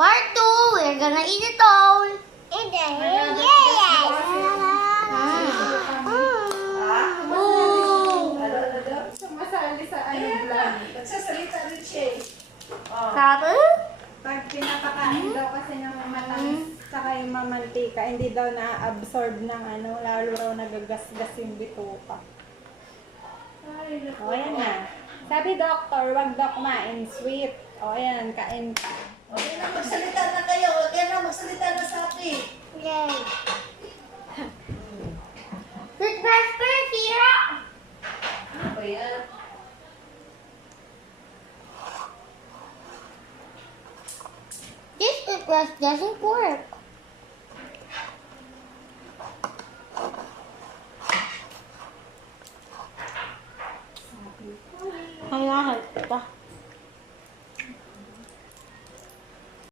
Part 2, we're gonna eat it all. Eat it. Yes. Sumasali sa vlog. Nagsasalita rin siya eh. Sabi? Pag pinapakain daw kasi ng matamis saka yung mamantika, hindi daw na-absorb ng lalo raw nagagasgas yung bituka. O, ayan na. Sabi doctor, wag daw kumain sweet. O, ayan, kain ka. Okay na, magsalita na kayo. Okay na, magsalita na sa atin. Yay. Good master, Tira. Ano ba yan? This toothbrush doesn't work. Ang mahal ito.